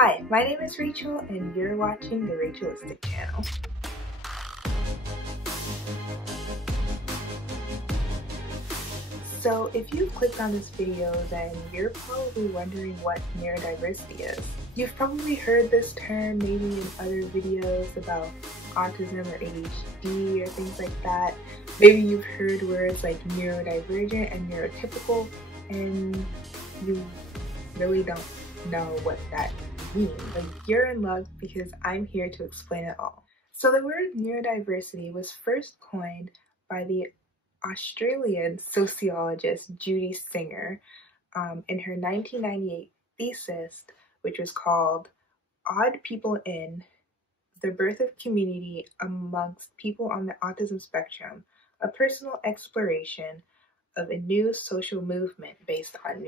Hi, my name is Rachel and you're watching the Rachelistic Channel. So if you clicked on this video, then you're probably wondering what neurodiversity is. You've probably heard this term maybe in other videos about autism or ADHD or things like that. Maybe you've heard words like neurodivergent and neurotypical, and you really don't know what that means. Like, you're in luck because I'm here to explain it all. So the word neurodiversity was first coined by the Australian sociologist Judy Singer in her 1998 thesis, which was called Odd People in the Birth of Community Amongst People on the Autism Spectrum, a personal exploration of a new social movement based on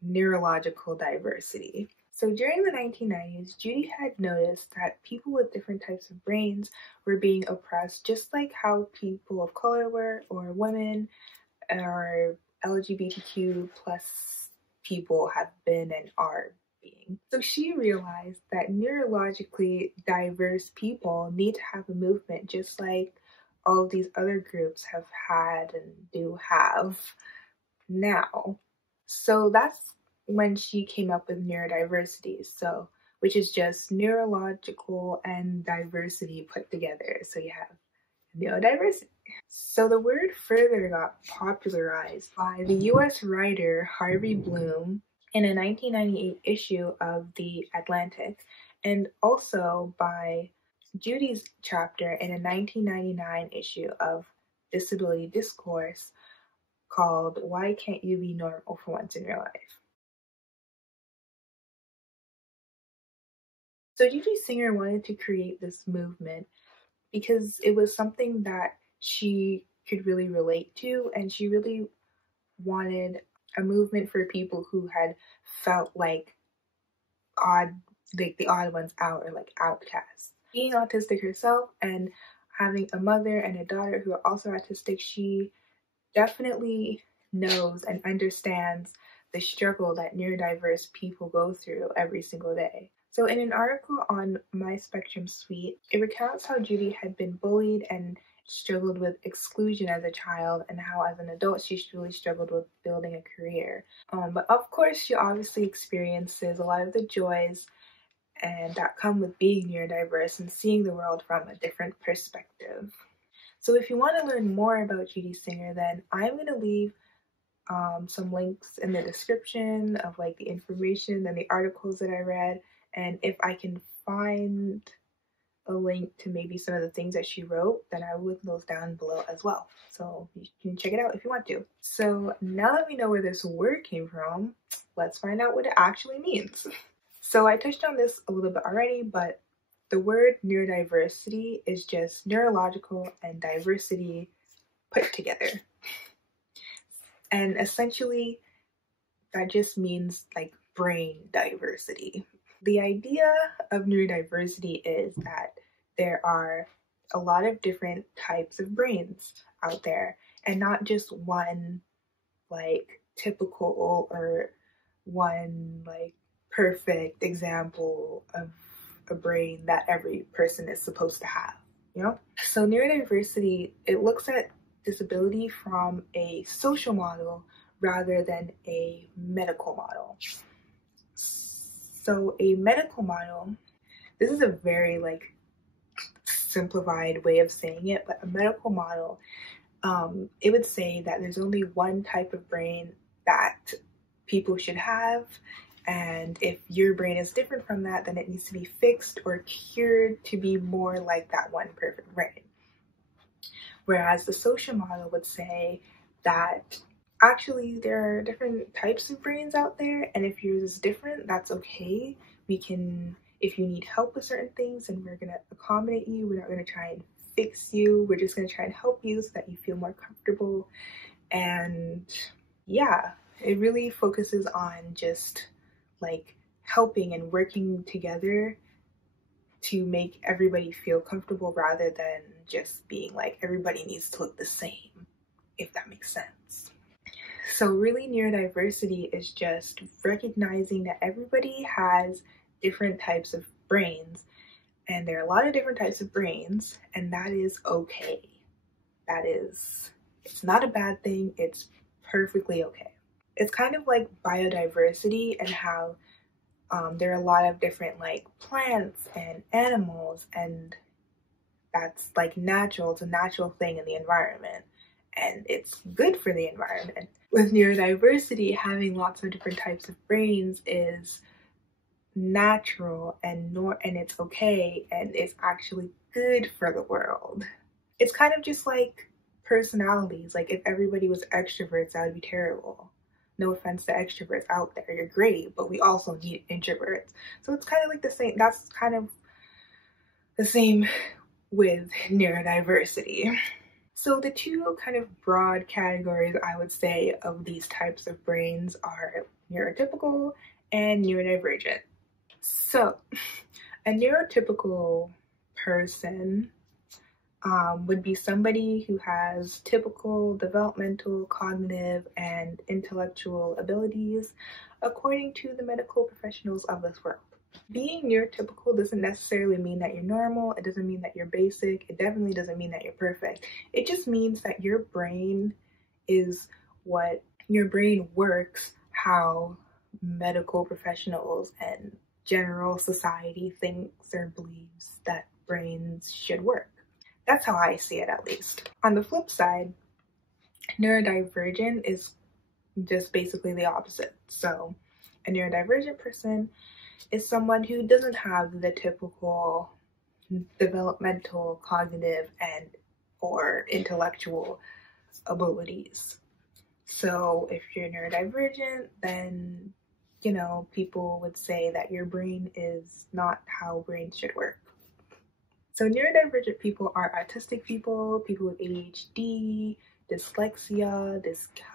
neurological diversity. So during the 1990s, Judy had noticed that people with different types of brains were being oppressed, just like how people of color were, or women, or LGBTQ plus people have been and are being. So she realized that neurologically diverse people need to have a movement, just like all of these other groups have had and do have now. So that's when she came up with neurodiversity, which is just neurological and diversity put together. So you have neurodiversity. So the word further got popularized by the US writer Harvey Bloom in a 1998 issue of The Atlantic, and also by Judy's chapter in a 1999 issue of Disability Discourse called Why Can't You Be Normal for Once in Your Life? So Judy Singer wanted to create this movement because it was something that she could really relate to, and she really wanted a movement for people who had felt like the odd ones out, or like outcasts. Being autistic herself and having a mother and a daughter who are also autistic, she definitely knows and understands the struggle that neurodiverse people go through every single day. So in an article on My Spectrum Suite, it recounts how Judy had been bullied and struggled with exclusion as a child, and how as an adult she really struggled with building a career. But of course she obviously experiences a lot of the joys and that come with being neurodiverse and seeing the world from a different perspective. So if you want to learn more about Judy Singer, then I'm going to leave some links in the description of like the information and the articles that I read, and if I can find a link to maybe some of the things that she wrote, then I will link those down below as well. So you can check it out if you want to. So now that we know where this word came from, let's find out what it actually means. So I touched on this a little bit already, but the word neurodiversity is just neurological and diversity put together. And essentially, that just means like brain diversity. The idea of neurodiversity is that there are a lot of different types of brains out there, and not just one like typical or one like perfect example of a brain that every person is supposed to have, you know? So neurodiversity, it looks at disability from a social model rather than a medical model. So a medical model, this is a very like simplified way of saying it, but a medical model, it would say that there's only one type of brain that people should have, and if your brain is different from that, then it needs to be fixed or cured to be more like that one perfect brain. Whereas the social model would say that actually there are different types of brains out there, and if yours is different, that's okay. If you need help with certain things, then we're gonna accommodate you. We're not gonna try and fix you. We're just gonna try and help you so that you feel more comfortable. And yeah, it really focuses on just like helping and working together to make everybody feel comfortable, rather than just being like everybody needs to look the same, if that makes sense. So really, neurodiversity is just recognizing that everybody has different types of brains, and there are a lot of different types of brains, and that is okay. It's not a bad thing, it's perfectly okay. It's kind of like biodiversity and how there are a lot of different like plants and animals, and that's like natural. It's a natural thing in the environment, and it's good for the environment. With neurodiversity, having lots of different types of brains is natural and it's okay, and it's actually good for the world. It's kind of just like personalities. Like if everybody was extroverts, that would be terrible. No offense to extroverts out there, you're great, but we also need introverts. So it's kind of like the same. That's kind of the same with neurodiversity. So the two kind of broad categories I would say of these types of brains are neurotypical and neurodivergent. So a neurotypical person would be somebody who has typical developmental, cognitive, and intellectual abilities according to the medical professionals of this world. Being neurotypical doesn't necessarily mean that you're normal. It doesn't mean that you're basic. It definitely doesn't mean that you're perfect. It just means that your brain is what your brain works, how medical professionals and general society thinks or believes that brains should work. That's how I see it, at least. On the flip side, neurodivergent is just basically the opposite. So a neurodivergent person is someone who doesn't have the typical developmental, cognitive, and or intellectual abilities. So if you're neurodivergent, then, you know, people would say that your brain is not how brains should work. So neurodivergent people are autistic people, people with ADHD, dyslexia,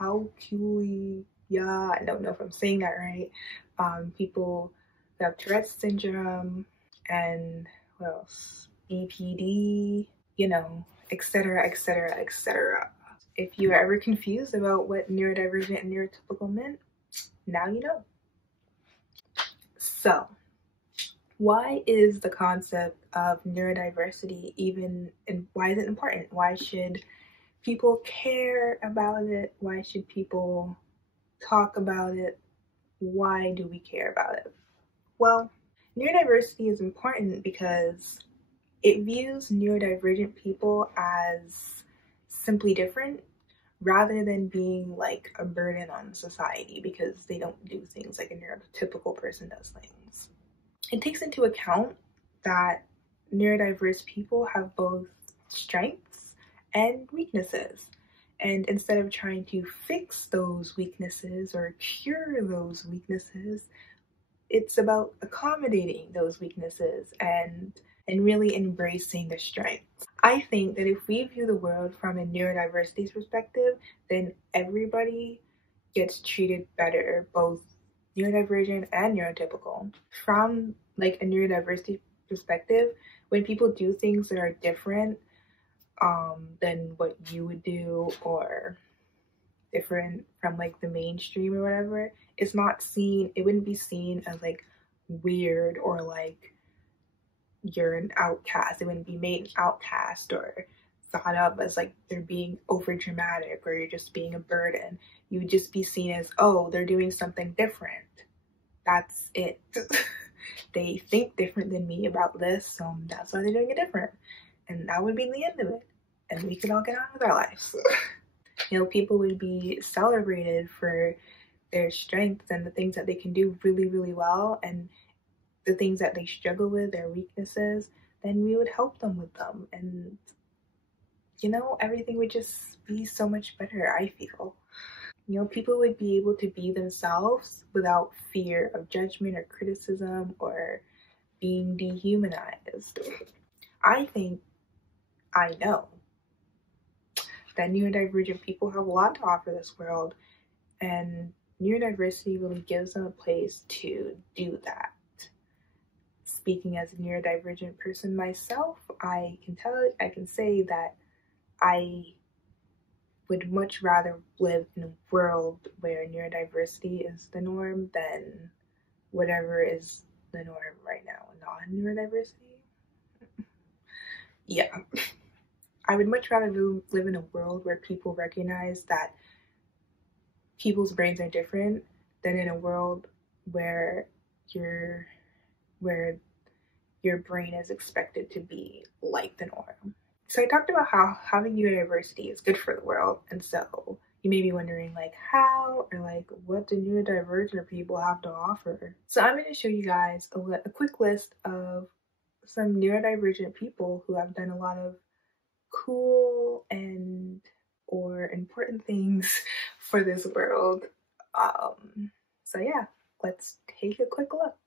dyscalculia, I don't know if I'm saying that right, people who have Tourette's syndrome, and what else, BPD, you know, etc., etc., etc. If you were ever confused about what neurodivergent and neurotypical meant, now you know. So, why is the concept of neurodiversity even, and why is it important? Why should people care about it? Why should people talk about it? Why do we care about it? Well, neurodiversity is important because it views neurodivergent people as simply different rather than being like a burden on society because they don't do things like a neurotypical person does things. It takes into account that neurodiverse people have both strengths and weaknesses. And instead of trying to fix those weaknesses or cure those weaknesses, it's about accommodating those weaknesses and really embracing the strengths. I think that if we view the world from a neurodiversity perspective, then everybody gets treated better, both neurodivergent and neurotypical. From like a neurodiversity perspective, when people do things that are different than what you would do or different from like the mainstream or whatever, it's not seen, it wouldn't be seen as like weird or like you're an outcast. It wouldn't be made an outcast or thought of as like they're being over dramatic or you're just being a burden. You would just be seen as, oh, they're doing something different. That's it. They think different than me about this, so that's why they're doing it different. And that would be the end of it. And we could all get on with our lives. You know, people would be celebrated for their strengths and the things that they can do really, really well, and the things that they struggle with, their weaknesses, then we would help them with them. And, you know, everything would just be so much better, I feel. You know, people would be able to be themselves without fear of judgment or criticism or being dehumanized. I think, I know, that neurodivergent people have a lot to offer this world, and neurodiversity really gives them a place to do that. Speaking as a neurodivergent person myself, I can say that I would much rather live in a world where neurodiversity is the norm than whatever is the norm right now, non-neurodiversity. Yeah. I would much rather live in a world where people recognize that people's brains are different than in a world where your brain is expected to be like the norm. So I talked about how having neurodiversity is good for the world, and so you may be wondering like how or like what do neurodivergent people have to offer. So I'm going to show you guys a quick list of some neurodivergent people who have done a lot of cool and or important things for this world. So yeah, let's take a quick look.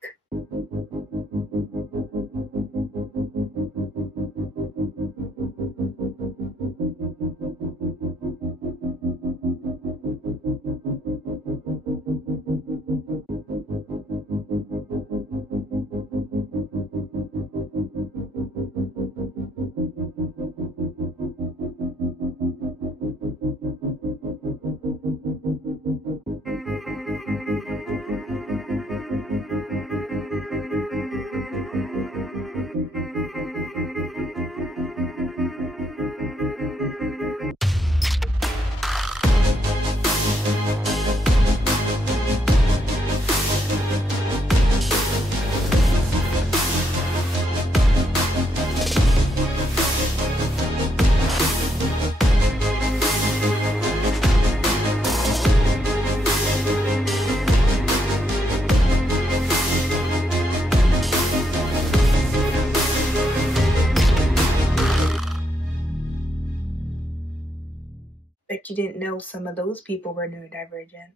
Bet you didn't know some of those people were neurodivergent.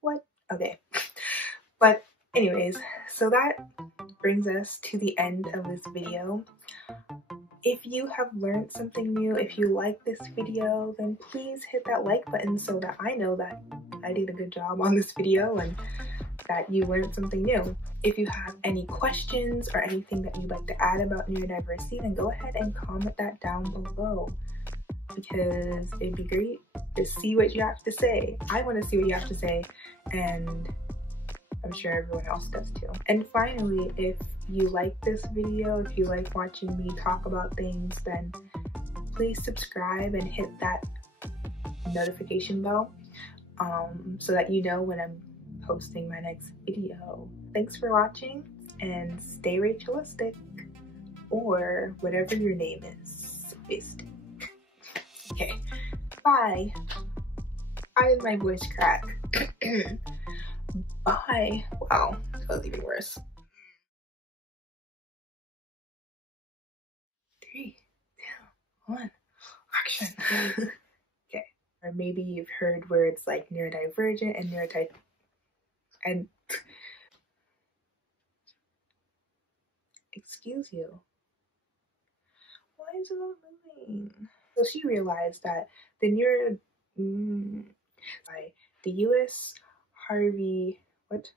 What? Okay. But anyways, so that brings us to the end of this video. If you have learned something new, if you like this video, then please hit that like button so that I know that I did a good job on this video and that you learned something new. If you have any questions or anything that you'd like to add about neurodiversity, then go ahead and comment that down below, because it'd be great to see what you have to say. I want to see what you have to say, and I'm sure everyone else does too. And finally, if you like this video, if you like watching me talk about things, then please subscribe and hit that notification bell so that you know when I'm posting my next video. Thanks for watching, and stay Rachelistic, or whatever your name is. Okay, bye. Why did my voice crack? Bye. Wow, that was even worse. 3, 2, 1, action. Okay, or maybe you've heard words like neurodivergent and neurotypical, and excuse you. Why is it not moving? So she realized that the the U.S. Harvey, what?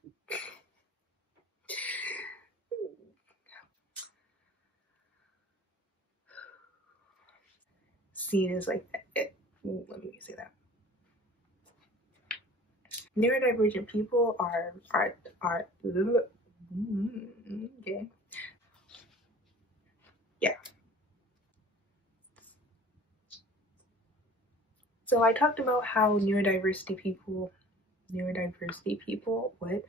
Scene is like, let me say that. Neurodivergent people are okay. Yeah. So I talked about how neurodiversity people would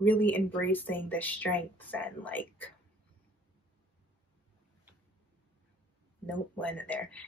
really embracing the strengths and like, nope, went in there.